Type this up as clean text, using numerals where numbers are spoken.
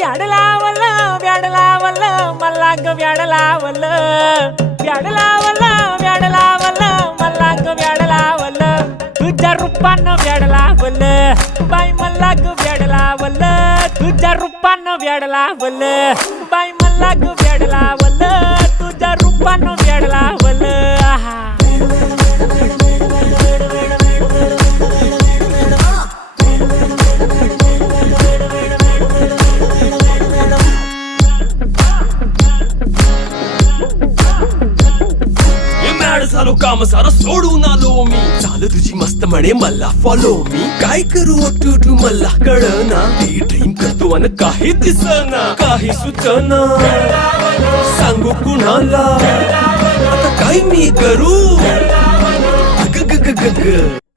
व्याड लावलं व्याड लावलं मला ग व्याड लावलं व्याड लावलं व्याड लावलं मला ग व्याड लावलं तुझ्या रूपानं व्याड लावलं बाई मला ग व्याड लावलं तुझ्या रूपानं व्याड लावलं बाई मला ग व्याड लावलं तुझ्या रूपानं व्याड लावलं झालो काम सारा सोडून आलो मी चाल तुझी मस्त म्हणे मला फॉलो मी काय करू टू मला कळना ती ड्रीम करतो आणि काही दिसना काही सुचना सांगू कुणाला आता काय मी करू ग ग ग ग ग